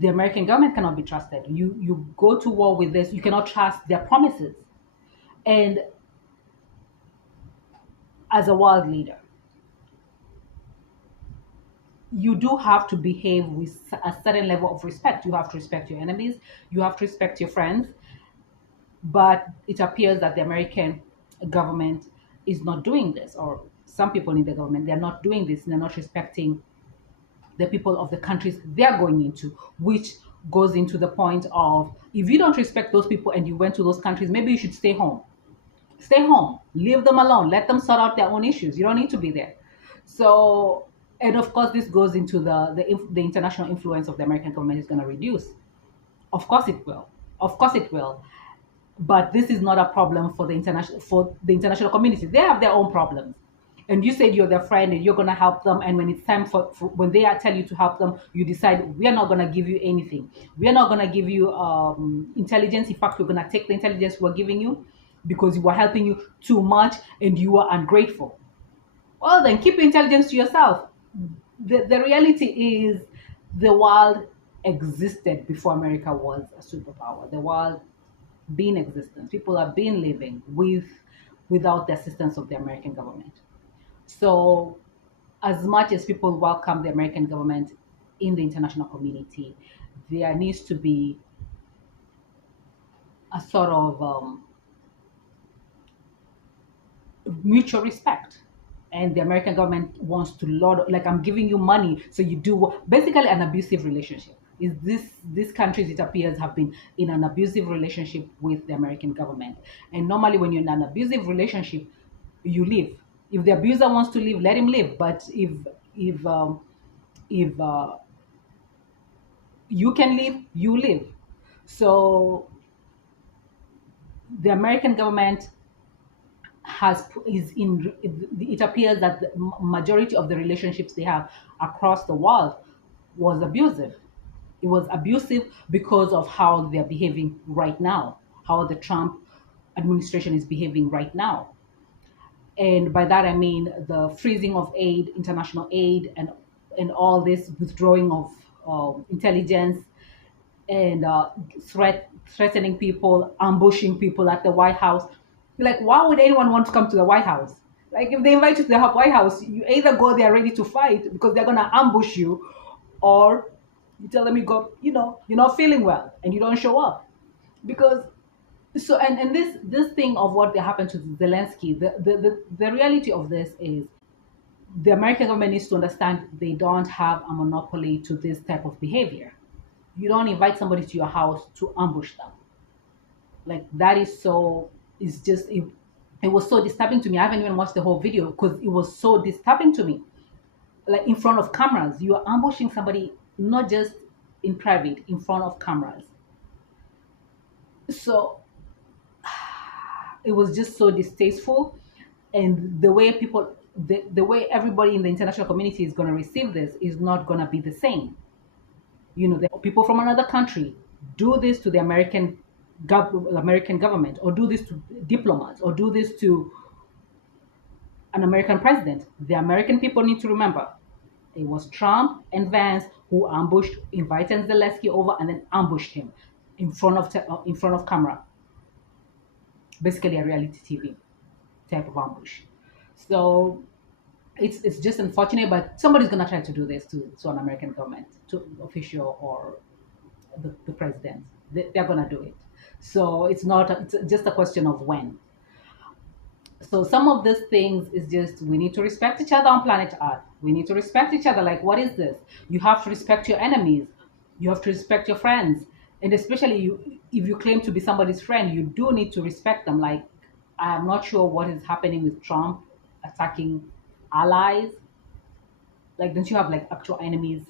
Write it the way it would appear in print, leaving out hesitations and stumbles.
the American government cannot be trusted. You go to war with this, you cannot trust their promises. And as a world leader, you do have to behave with a certain level of respect. You have to respect your enemies, you have to respect your friends. But it appears that the American government is not doing this, or some people in the government, they're not doing this, they're not respecting the people of the countries they're going into, which goes into the point of, if you don't respect those people and you went to those countries, maybe you should stay home. Stay home, leave them alone, let them sort out their own issues. You don't need to be there. So, and of course, this goes into the international influence of the American government is going to reduce. Of course, it will. Of course, it will. But this is not a problem for the international community. They have their own problems. And you said you're their friend and you're going to help them. And when it's time for when they tell you to help them, you decide we are not going to give you anything. We are not going to give you intelligence. In fact, we're going to take the intelligence we're giving you because we were helping you too much and you were ungrateful. Well, then keep your intelligence to yourself. The reality is the world existed before America was a superpower. The world been in existence. People have been living without the assistance of the American government. So, as much as people welcome the American government in the international community, there needs to be a sort of mutual respect. And the American government wants to lord, like, I'm giving you money, so you do basically an abusive relationship. Is this these countries, it appears, have been in an abusive relationship with the American government. And normally, when you're in an abusive relationship, you leave. If the abuser wants to leave, let him leave. But if you can leave, you leave. So the American government has is in it appears that the majority of the relationships they have across the world was abusive. It was abusive because of how they're behaving right now, how the Trump administration is behaving right now. And by that I mean the freezing of aid, international aid, and all this withdrawing of intelligence, and threatening people, ambushing people at the White House. Like, why would anyone want to come to the White House? Like, if they invite you to the White House, you either go there ready to fight because they're gonna ambush you, or you tell them you go, you're not feeling well and you don't show up. Because and this thing of what happened to Zelensky, the reality of this is the American government needs to understand they don't have a monopoly to this type of behavior. You don't invite somebody to your house to ambush them. Like, that is so, it's just it was so disturbing to me. I haven't even watched the whole video because it was so disturbing to me. Like, in front of cameras, you are ambushing somebody, not just in private, in front of cameras. So it was just so distasteful. And the way everybody in the international community is going to receive this is not going to be the same. The people from another country do this to the American government, or do this to diplomats, or do this to an American president. The American people need to remember it was Trump and Vance who invited Zelensky over and then ambushed him in front of camera. Basically, a reality TV type of ambush. So it's just unfortunate, but somebody's gonna try to do this to an American government, to official, or the president. They're gonna do it. So it's just a question of when. So some of these things is just, we need to respect each other on planet Earth. We need to respect each other. Like, what is this? You have to respect your enemies. You have to respect your friends. And especially if you claim to be somebody's friend, you do need to respect them. Like, I'm not sure what is happening with Trump attacking allies. Like, don't you have like actual enemies